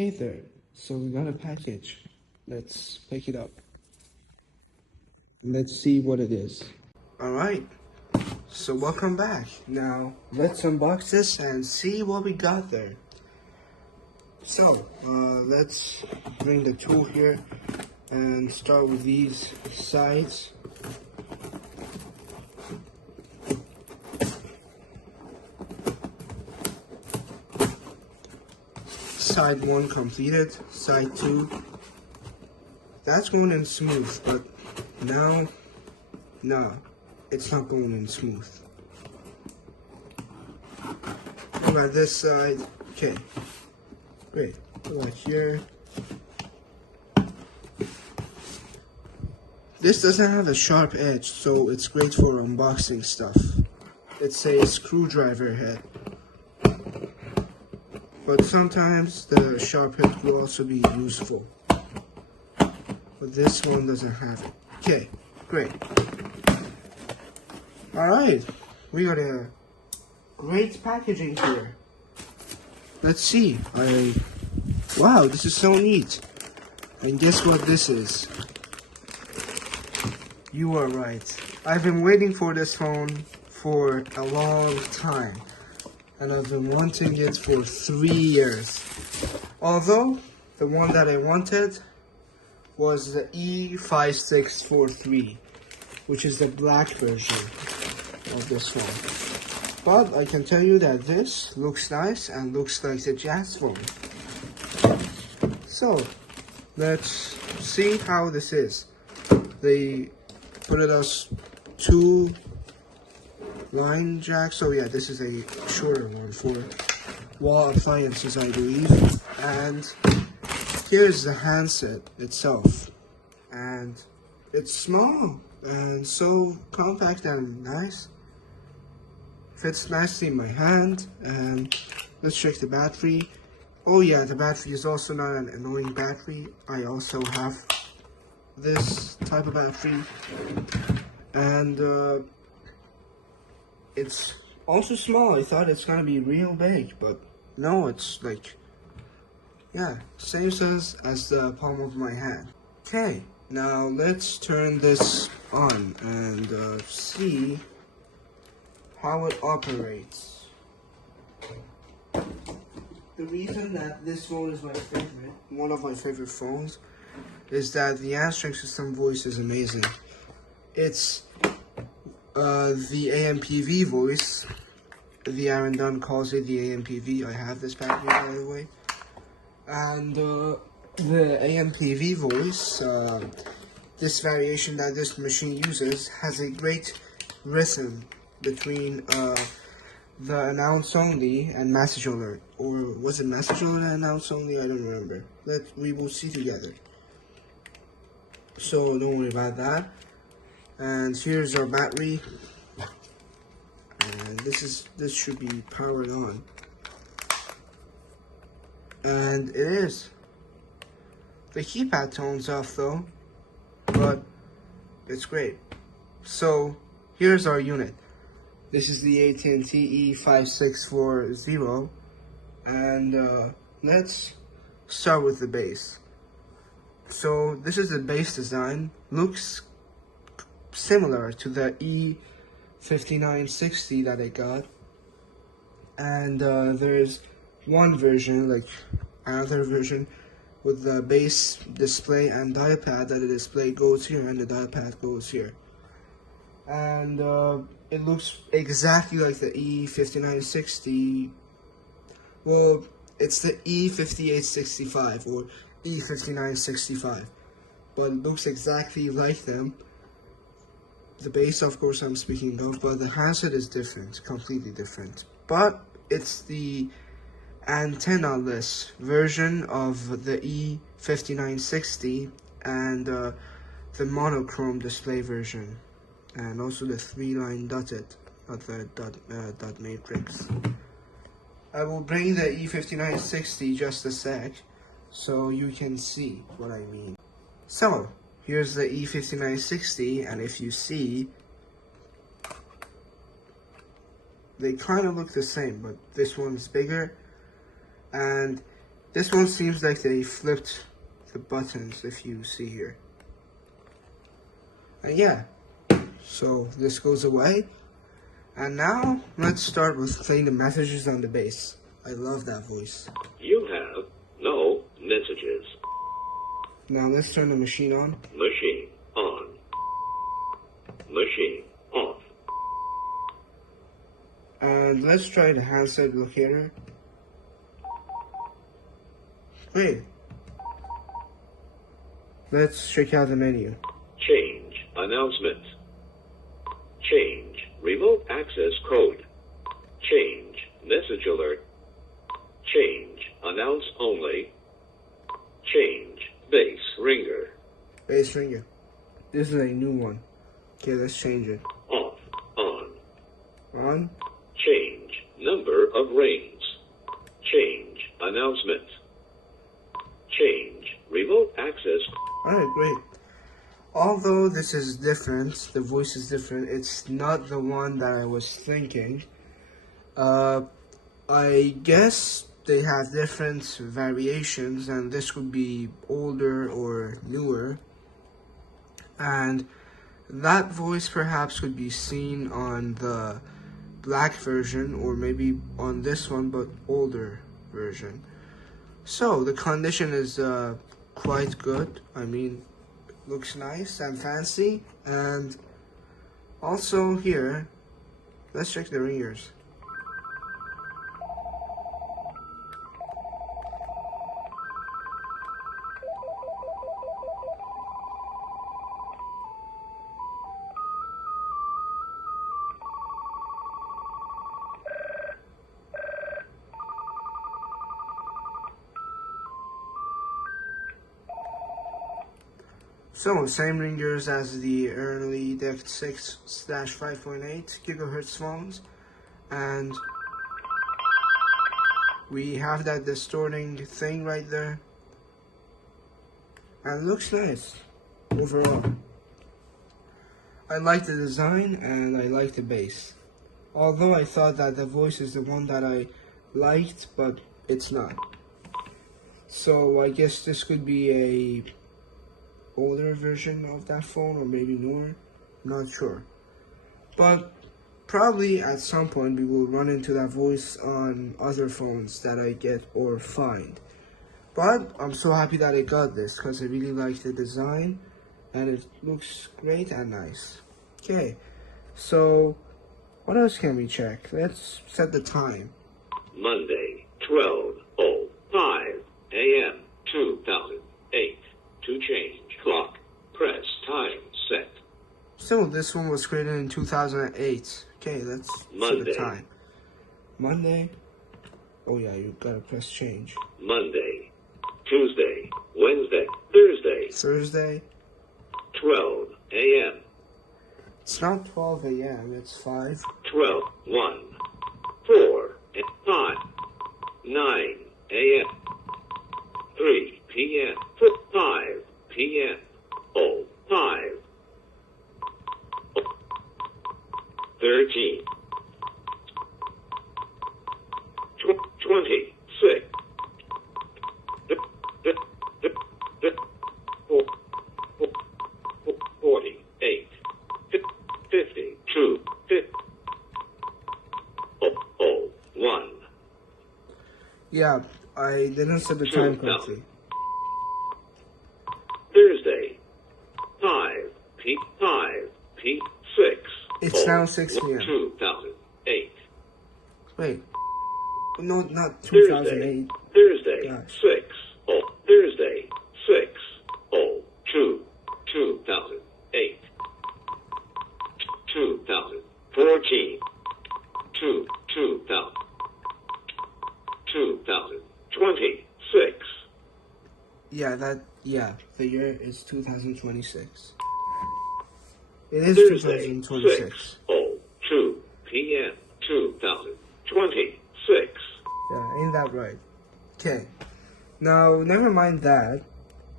Hey there, so we got a package. Let's pick it up. Let's see what it is. Alright, so welcome back. Now, let's unbox this and see what we got there. So, let's bring the tool here and start with these sides. Side 1 completed, side 2, that's going in smooth, but now, no, it's not going in smooth. What about this side? Okay, great. What about here? This doesn't have a sharp edge, so it's great for unboxing stuff. It's a screwdriver head. But sometimes the sharp head will also be useful. But this one doesn't have it. Okay, great. Alright, we got a great packaging here. Let's see. Wow, this is so neat. And guess what this is? You are right. I've been waiting for this phone for a long time. And I've been wanting it for 3 years. Although, the one that I wanted was the E5640, which is the black version of this phone. But I can tell you that this looks nice and looks like the Jazz phone. So, let's see how this is. They put it as 2 line jack, so yeah, this is a shorter one for wall appliances, I believe. And here's the handset itself, and it's small and so compact and nice. Fits nicely in my hand. And let's check the battery. Oh yeah, the battery is also not an annoying battery. I also have this type of battery, and it's also small. I thought it's gonna be real big, but no, it's like, yeah, same size as the palm of my hand. Okay, now let's turn this on and see how it operates. The reason that this phone is my favorite, one of my favorite phones, is that the answering system voice is amazing. It's the AMPV voice. The Aaron Dunn calls it the AMPV. I have this package, by the way. And the AMPV voice, this variation that this machine uses, has a great rhythm between the announce only and message alert. Or was it message alert and announce only? I don't remember. We will see together. So don't worry about that. And here's our battery. And this should be powered on. And it is. The keypad tones off though, but it's great. So here's our unit. This is the AT&T E5640, and let's start with the base. So this is the base design. Looks similar to the E5960 that I got, and there's one version, like another version, with the base display and dial pad, that the display goes here and the dial pad goes here. And it looks exactly like the E5960. Well, it's the E5865 or E5965, but it looks exactly like them. The base, of course, I'm speaking of, but the handset is different, completely different. But it's the antenna-less version of the E5960 and the monochrome display version, and also the 3-line dotted, not the dot matrix. I will bring the E5960 just a sec so you can see what I mean. So here's the E5960, and if you see, they kind of look the same, but this one's bigger, and This one seems like they flipped the buttons, if you see here. And yeah, so this goes away. And now, let's start with playing the messages on the bass. I love that voice. You have no messages. Now let's turn the machine on. Machine on. Machine off. And let's try the handset locator. Great. Let's check out the menu. Change announcement. Change remote access code. Change message alert. Change announce only. Change bass ringer. Bass ringer. This is a new one. Okay, let's change it. Off. On. On. Change number of rings. Change announcement. Change remote access. Alright, great. Although this is different, the voice is different, it's not the one that I was thinking. I guess they have different variations, and this could be older or newer. And that voice perhaps could be seen on the black version, or maybe on this one, but older version. So the condition is quite good. I mean, looks nice and fancy. And also here, let's check the ringers. So, same ringers as the early DECT 6/5.8 GHz phones, and we have that distorting thing right there, and it looks nice overall. I like the design and I like the bass, although I thought that the voice is the one that I liked, but it's not. So I guess this could be a older version of that phone, or maybe newer, not sure. But probably at some point we will run into that voice on other phones that I get or find. But I'm so happy that I got this, because I really like the design and it looks great and nice. Okay, so what else can we check? Let's set the time. Monday, 12:05 a.m. 2008. To change clock, press time set. So this one was created in 2008. Okay, let's set the time. Monday. Oh yeah, you gotta press change. Monday, Tuesday, Wednesday, Thursday. Thursday. 12 a.m. It's not 12 a.m. It's 5. 12, 1, 4, 5, 9 a.m. 3 p.m. 5 p.m. 5 13 26 48 52 1. Yeah, I didn't set the time correctly. Thursday, 5 p 6. It's now 6 p.m. 2008. Wait. No, not 2008. Thursday, Gosh. 6. Thursday, 6. 2. 2008. 2014. 2026. Yeah, the year is 2026. It is Thursday, 2026. 6:02 p.m. 2026. Yeah, ain't that right? Okay. Now, never mind that,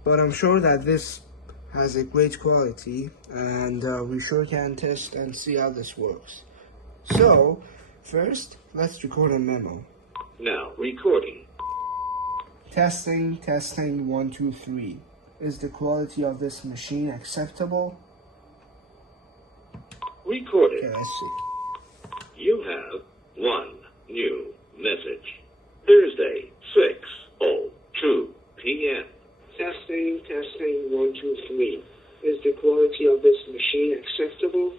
but I'm sure that this has a great quality, and we sure can test and see how this works. So, first, let's record a memo. Now recording. Testing, testing, 1, 2, 3. Is the quality of this machine acceptable? Recorded. Okay, let's see. You have one new message. Thursday, 6:02 p.m. Testing, testing, 1, 2, 3. Is the quality of this machine acceptable?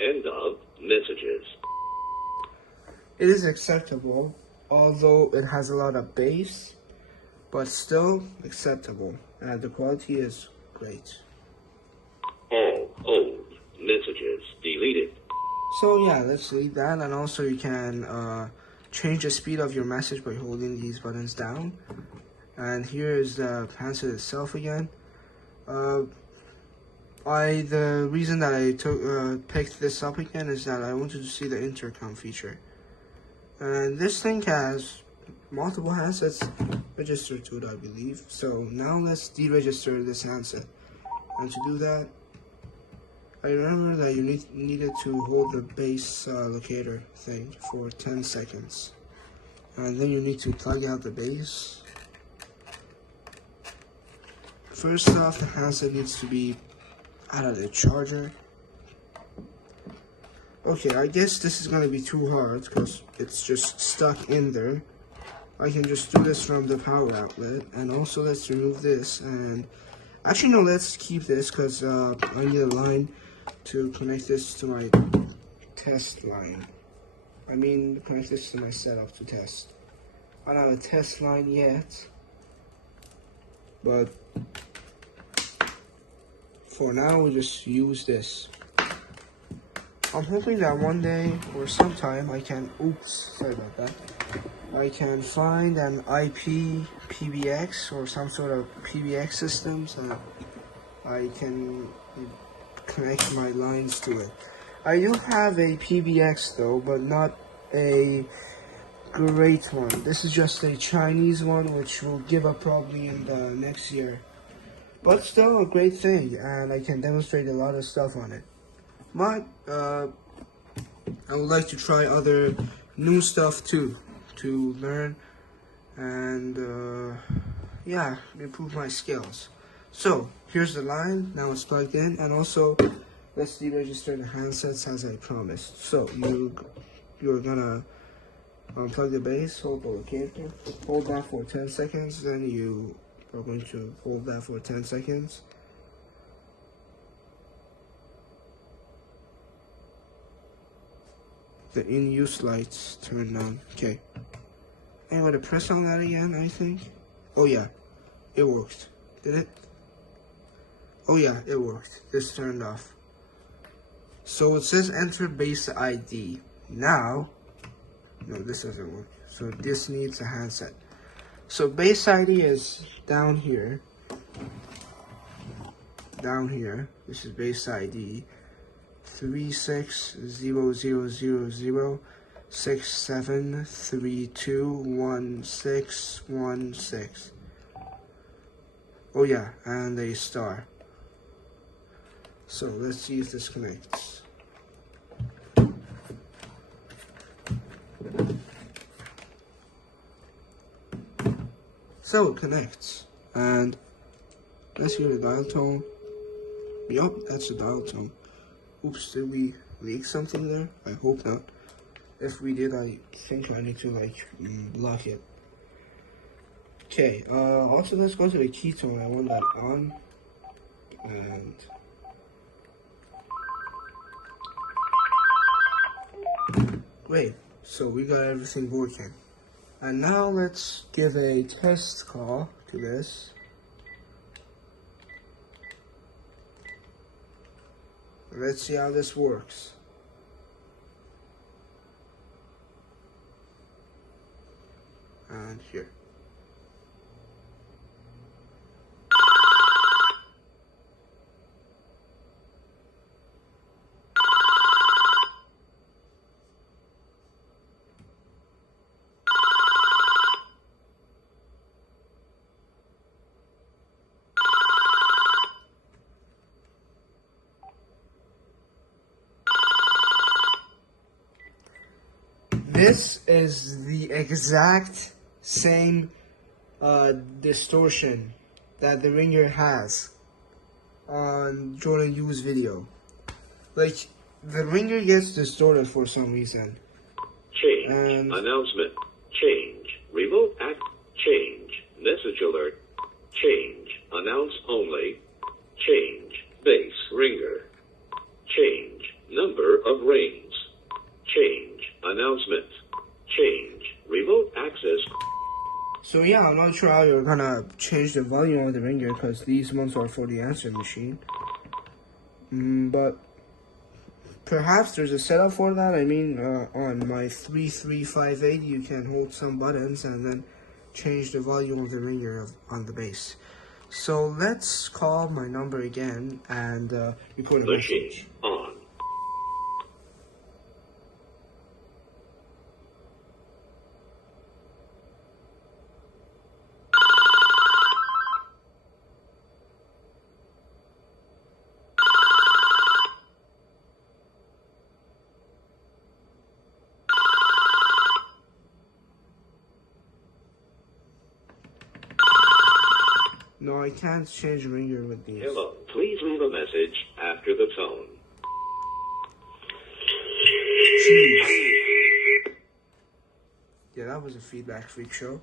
End of messages. It is acceptable, although it has a lot of bass, but still acceptable, and the quality is great. All old messages deleted. So yeah, let's delete that, and also you can change the speed of your message by holding these buttons down. And here is the handset itself again. The reason that I picked this up again is that I wanted to see the intercom feature. And this thing has multiple handsets registered to it, I believe. So now let's deregister this handset. And to do that, I remember that you needed to hold the base locator thing for 10 seconds. And then you need to plug out the base. First off, the handset needs to be out of the charger. Okay, I guess this is gonna be too hard because it's just stuck in there. I can just do this from the power outlet, and also let's remove this. And actually, no, let's keep this because I need a line to connect this to my test line. I mean, connect this to my setup to test. I don't have a test line yet, but for now, we'll just use this. I'm hoping that one day or sometime I can, sorry about that. I can find an IP PBX or some sort of PBX system so I can connect my lines to it. I do have a PBX though, but not a great one. This is just a Chinese one which will give up probably in the next year. But still a great thing, and I can demonstrate a lot of stuff on it. But I would like to try other new stuff too, to learn and yeah, improve my skills. So here's the line, now it's plugged in, and also let's deregister the handsets as I promised. So you're gonna unplug the base, hold the locator, hold that for 10 seconds, then you are going to hold that for 10 seconds. The in-use lights turn on. Okay. I'm going to press on that again, I think. Oh yeah, it worked. Did it? Oh yeah, it worked. This turned off. So it says enter base ID. Now, no, this doesn't work. So this needs a handset. So base ID is down here. Down here. This is base ID. 360067321616. Oh yeah, and a star. So let's see if this connects. So it connects, and let's hear the dial tone. Yup, that's the dial tone. Oops, did we leak something there? I hope not. If we did, I think I need to like block it. Okay, also let's go to the key tone. I want that on. And great, so we got everything working. And now let's give a test call to this. Let's see how this works. And here. this is the exact same distortion that the ringer has on Jordan Yu's video. Like, the ringer gets distorted for some reason. Change. And Announcement. Change. Remote act. Change. Message alert. Change. Announce only. Change. Bass ringer. Change. Number of rings. Change. Announcement. Change. Remote access. so yeah, I'm not sure how you're gonna change the volume of the ringer because these ones are for the answering machine. But perhaps there's a setup for that. I mean, on my 3358, you can hold some buttons and then change the volume of the ringer on the bass. So let's call my number again and record a Machine message. on. No, I can't change the ringer with these. Hello. Please leave a message after the tone. Jeez. Yeah, that was a feedback freak show.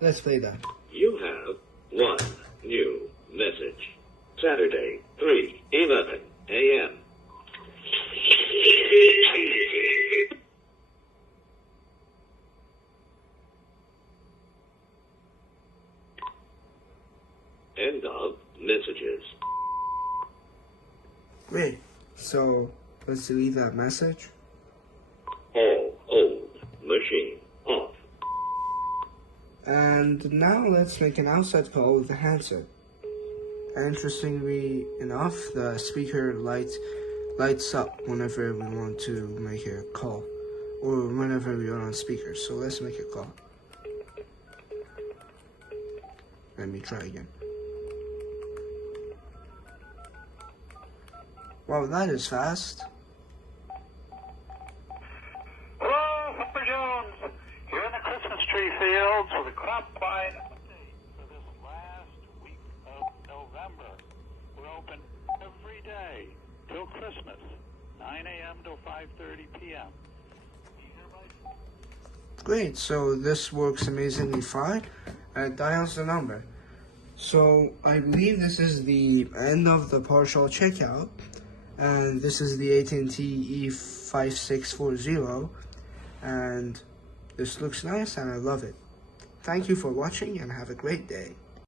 Let's play that. You have one new message. Saturday, 3:11 a.m. End of messages. Great. So let's delete that message. All old machine off. And now let's make an outside call with the handset. Interestingly enough, the speaker lights up whenever we want to make a call, or whenever we are on speaker. So let's make a call. Let me try again. Wow, that is fast. Hello, Mr. Jones. You're in the Christmas tree fields with a crop line update for this last week of November. We're open every day till Christmas, 9 a.m. till 5:30 p.m. Great, so this works amazingly fine. It dials the number. So I believe this is the end of the partial checkout. And this is the AT&T E5640. And this looks nice and I love it. Thank you for watching and have a great day.